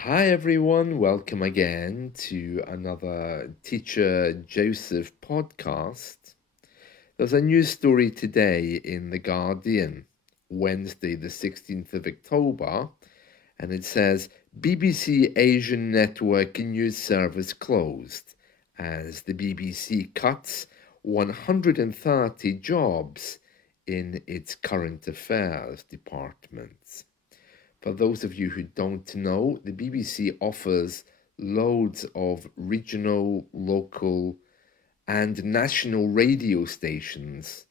Hi everyone, welcome again to another Teacher Joseph podcast. There's a news story today in The Guardian, Wednesday, the 16th of October, and it says BBC Asian Network News Service closed as the BBC cuts 130 jobs in its current affairs department. For those of you who don't know, the BBC offers loads of regional, local, and national radio stations.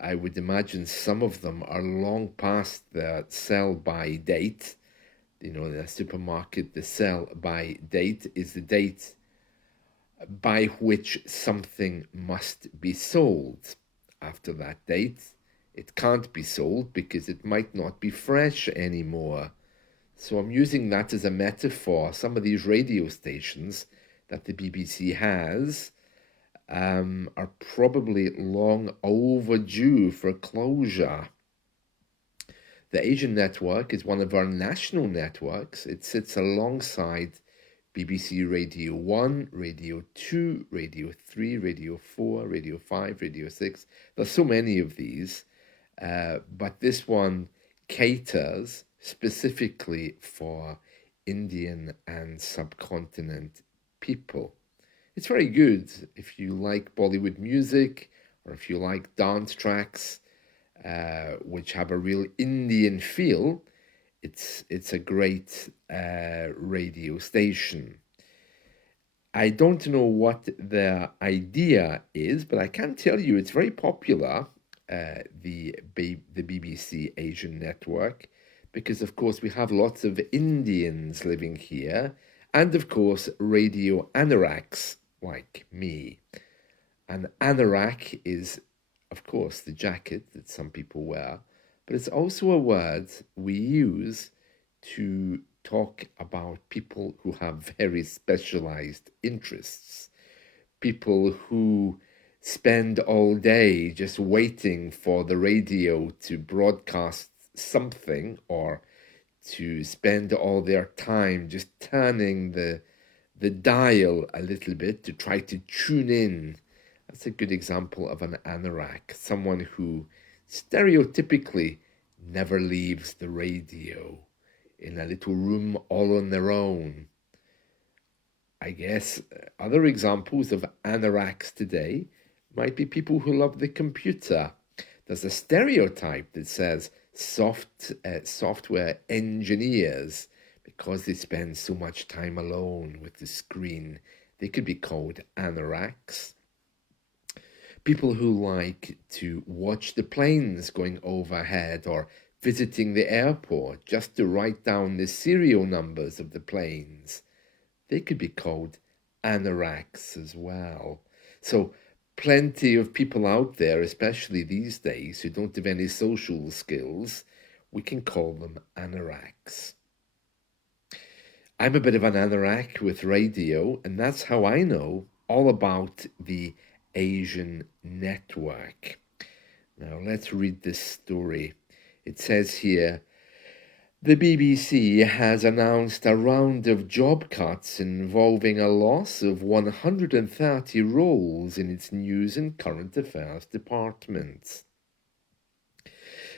I would imagine some of them are long past their sell by date. You know, the supermarket, the sell by date is the date by which something must be sold. After that date, it can't be sold because it might not be fresh anymore. So I'm using that as a metaphor. Some of these radio stations that the BBC has are probably long overdue for closure. The Asian network is one of our national networks. It sits alongside BBC Radio 1, Radio 2, Radio 3, Radio 4, Radio 5, Radio 6. There's so many of these, but this one caters specifically for Indian and subcontinent people. It's very good if you like Bollywood music or if you like dance tracks, which have a real Indian feel. It's a great radio station. I don't know what their idea is, but I can tell you it's very popular, the BBC Asian network, because of course we have lots of Indians living here, and of course radio anoraks like me. An anorak is, of course, the jacket that some people wear, but it's also a word we use to talk about people who have very specialized interests, people who spend all day just waiting for the radio to broadcast something, or to spend all their time just turning the dial a little bit to try to tune in. That's a good example of an anorak, someone who stereotypically never leaves the radio, in a little room all on their own. I guess other examples of anoraks today might be people who love the computer. There's a stereotype that says software engineers, because they spend so much time alone with the screen, they could be called anoraks. People who like to watch the planes going overhead or visiting the airport just to write down the serial numbers of the planes, they could be called anoraks as well. So plenty of people out there, especially these days, who don't have any social skills, we can call them anoraks. I'm a bit of an anorak with radio, and that's how I know all about the Asian network. Now let's read this story. It says here, the BBC has announced a round of job cuts involving a loss of 130 roles in its news and current affairs department.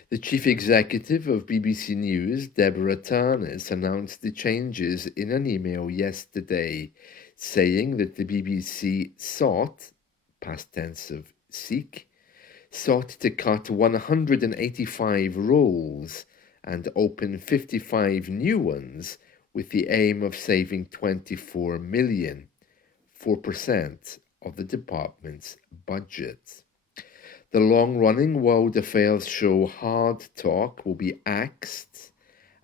The chief executive of BBC News, Deborah Turnus, announced the changes in an email yesterday, saying that the BBC sought, past tense of seek, sought to cut 185 roles and open 55 new ones with the aim of saving 24 million, 4% of the department's budget. The long-running World Affairs show Hard Talk will be axed,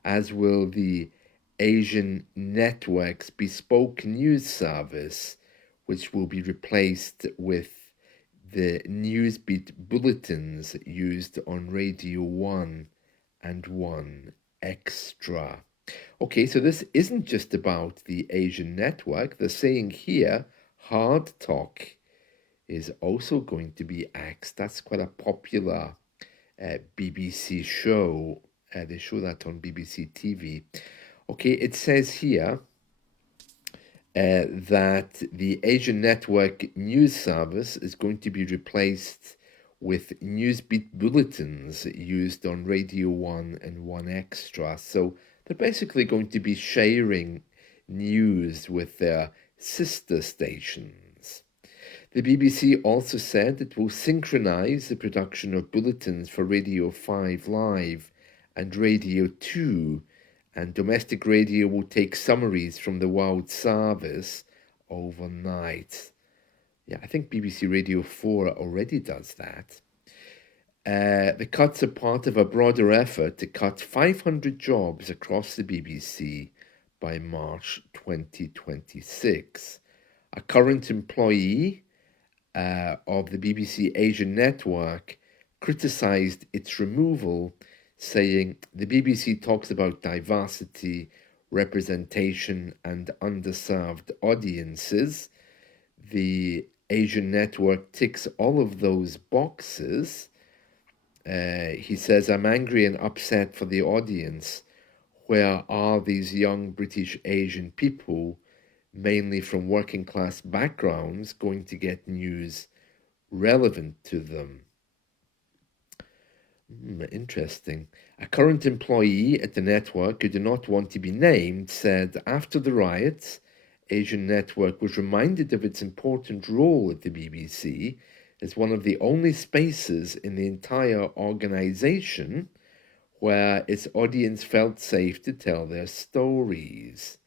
as will the Asian Network's bespoke news service, which will be replaced with the Newsbeat bulletins used on Radio 1 and 1 Extra. Okay, so this isn't just about the Asian network. They're saying here, Hard Talk is also going to be axed. That's quite a popular BBC show. They show that on BBC TV. Okay, it says here that the Asian Network news service is going to be replaced with Newsbeat bulletins used on Radio 1 and 1 Extra. So they're basically going to be sharing news with their sister stations. The BBC also said it will synchronise the production of bulletins for Radio 5 Live and Radio 2, and domestic radio will take summaries from the World Service overnight. Yeah, I think BBC Radio 4 already does that. The cuts are part of a broader effort to cut 500 jobs across the BBC by March 2026. A current employee of the BBC Asian network criticised its removal, saying the BBC talks about diversity, representation, and underserved audiences. The Asian network ticks all of those boxes. He says, I'm angry and upset for the audience. Where are these young British Asian people, mainly from working class backgrounds, going to get news relevant to them? Interesting. A current employee at the network who did not want to be named said after the riots, Asian Network was reminded of its important role at the BBC as one of the only spaces in the entire organisation where its audience felt safe to tell their stories.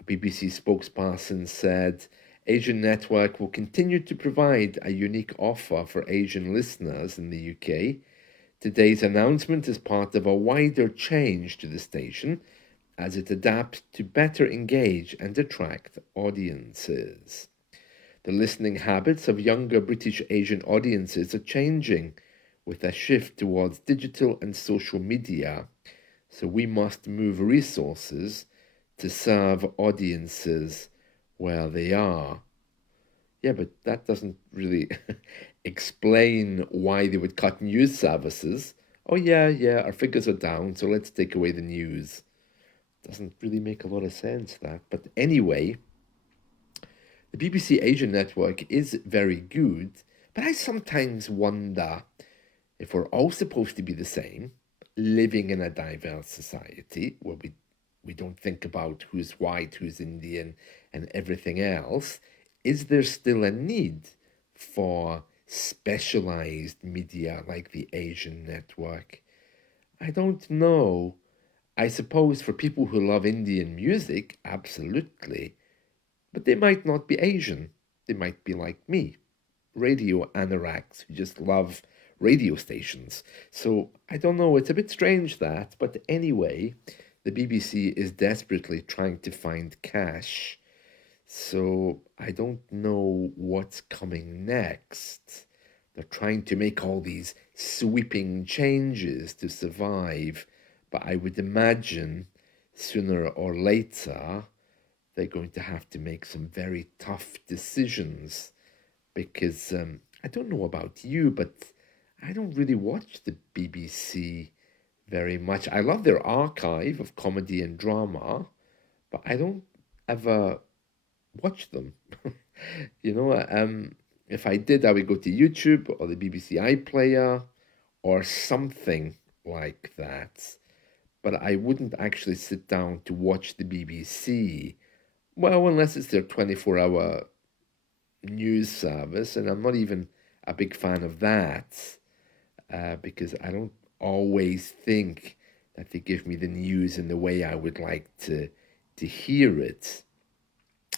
A BBC spokesperson said, Asian Network will continue to provide a unique offer for Asian listeners in the UK. Today's announcement is part of a wider change to the station as it adapts to better engage and attract audiences. The listening habits of younger British Asian audiences are changing with a shift towards digital and social media, so we must move resources to serve audiences where they are. Yeah, but that doesn't really explain why they would cut news services. Oh, yeah, our figures are down, so let's take away the news. Doesn't really make a lot of sense, that. But anyway, the BBC Asian network is very good, but I sometimes wonder if we're all supposed to be the same, living in a diverse society where we don't think about who's white, who's Indian, and everything else, is there still a need for specialized media like the Asian network? I don't know. I suppose for people who love Indian music, absolutely. But they might not be Asian. They might be like me, radio anoraks who just love radio stations. So I don't know, it's a bit strange that, but anyway, the BBC is desperately trying to find cash. So I don't know what's coming next. They're trying to make all these sweeping changes to survive, but I would imagine sooner or later they're going to have to make some very tough decisions because I don't know about you, but I don't really watch the BBC very much. I love their archive of comedy and drama, but I don't ever watch them. If I did, I would go to YouTube or the BBC iPlayer or something like that. But I wouldn't actually sit down to watch the BBC. Well, unless it's their 24-hour news service, and I'm not even a big fan of that because I don't always think that they give me the news in the way I would like to hear it.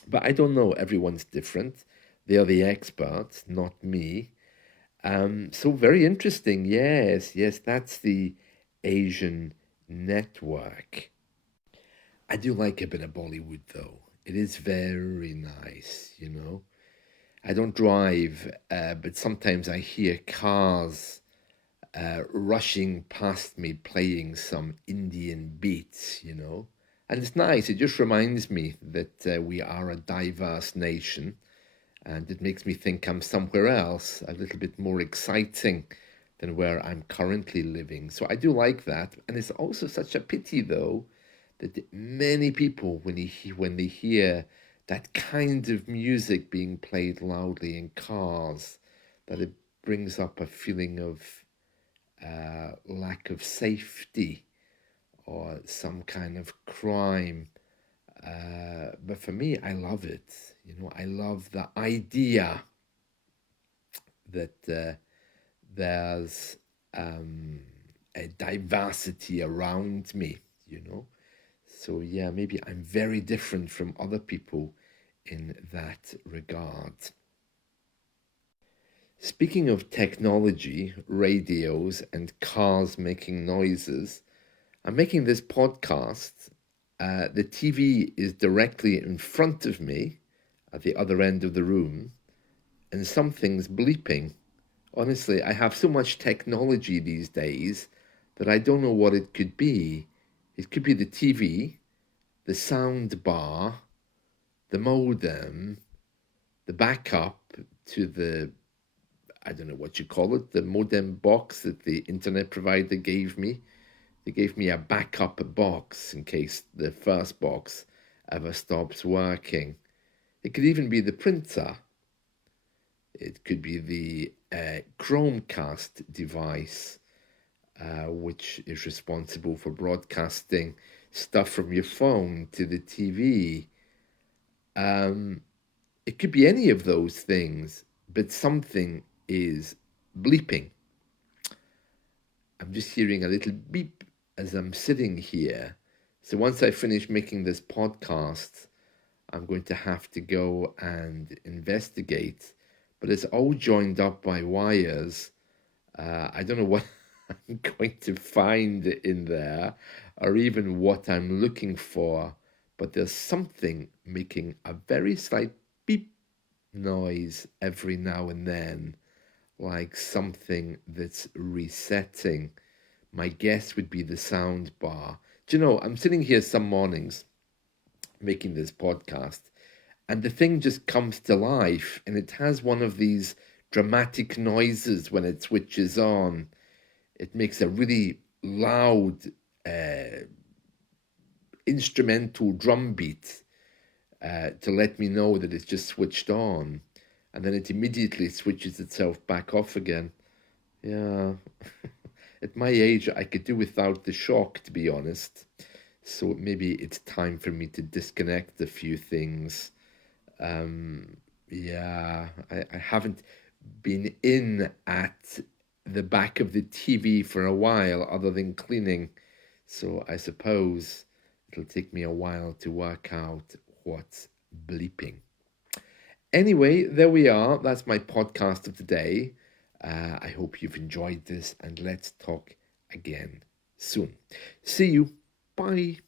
But I don't know, everyone's different. They are the experts, not me. So very interesting. Yes, that's the Asian network. I do like a bit of Bollywood though. It is very nice. I don't drive, but sometimes I hear cars rushing past me playing some Indian beats. And it's nice. It just reminds me that we are a diverse nation, and it makes me think I'm somewhere else, a little bit more exciting than where I'm currently living. So I do like that. And it's also such a pity, though, that many people, when they hear that kind of music being played loudly in cars, that it brings up a feeling of lack of safety or some kind of crime. But for me, I love it. I love the idea that there's a diversity around me. So yeah, maybe I'm very different from other people in that regard. Speaking of technology, radios, and cars making noises, I'm making this podcast. The TV is directly in front of me at the other end of the room, and something's bleeping. Honestly, I have so much technology these days that I don't know what it could be. It could be the TV, the sound bar, the modem, the backup to the, I don't know what you call it, the modem box that the internet provider gave me. They gave me a backup box in case the first box ever stops working. It could even be the printer. It could be the Chromecast device, which is responsible for broadcasting stuff from your phone to the TV. It could be any of those things, but something is bleeping. I'm just hearing a little beep as I'm sitting here. So once I finish making this podcast, I'm going to have to go and investigate. But it's all joined up by wires. I don't know what I'm going to find in there or even what I'm looking for. But there's something making a very slight beep noise every now and then, like something that's resetting. My guess would be the sound bar. Do you know, I'm sitting here some mornings making this podcast, and the thing just comes to life, and it has one of these dramatic noises when it switches on. It makes a really loud instrumental drum beat to let me know that it's just switched on, and then it immediately switches itself back off again. Yeah. At my age, I could do without the shock, to be honest. So maybe it's time for me to disconnect a few things. Yeah, I haven't been in at the back of the TV for a while, other than cleaning. So I suppose it'll take me a while to work out what's bleeping. Anyway, there we are. That's my podcast of today. I hope you've enjoyed this, and let's talk again soon. See you. Bye.